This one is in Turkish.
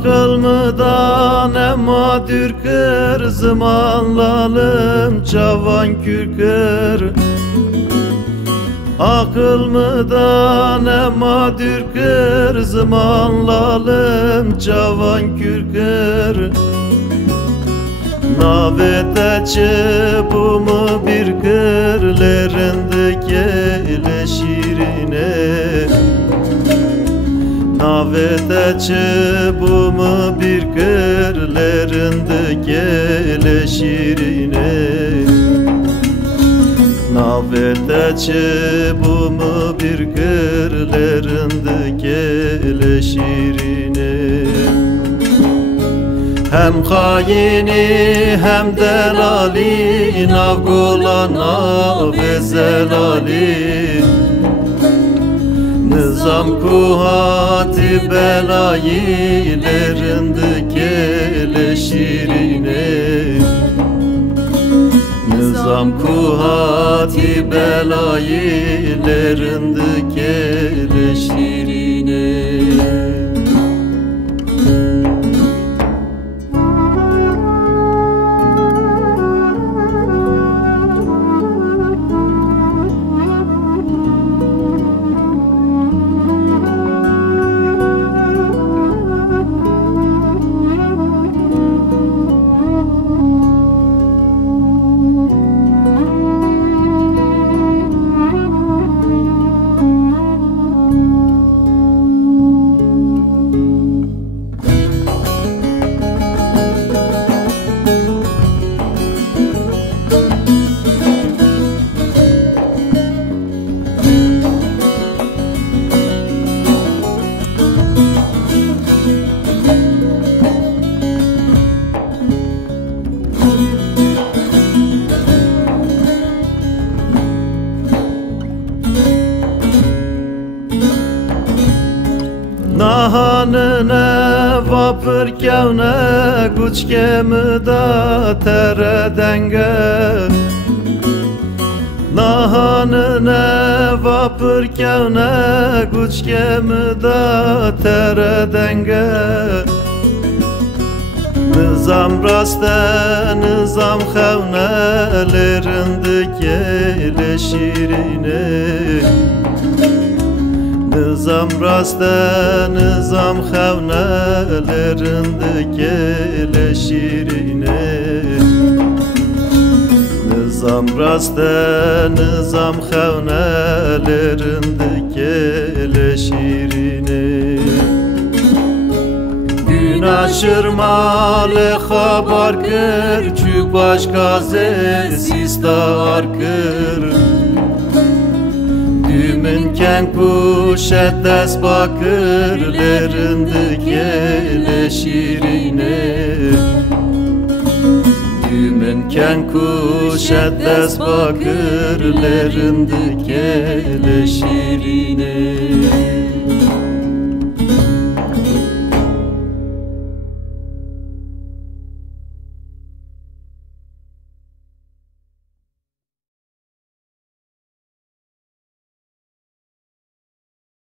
Akılmıdan emma dürkür, zamanlalım cavan kürkür. Akılmıdan emma dürkür, zamanlalım cavan kürkür. Navete çıbumu bir kırlarındaki ele şirine. Navete çıbumu bir kırlarındaki ele şirine. Navete çıbumu bir kırlarındaki ele şirine. Hem haini hem delali, navgola nav zelali. Nizam kuhati belayilerindeki ele şirine. Nizam kuhati belayilerindeki ele şirine. Nahanine vapır kevne, kuç gemida tere denge. Nahanine vapır kevne, kuç gemida tere denge. Nizam raste, nizam xevnelerindeki ele şirine. Nizam raste, nizam xevnelerindeki ele şirine. Nizam raste, nizam xevnelerindeki ele şirine. Gün aşırmalı xabar kır, çü başka zesistar kır. Düğmünken kuşet dest bakırlarındaki ele şirine. Düğmünken kuşet dest bakırlarındaki ele şirine.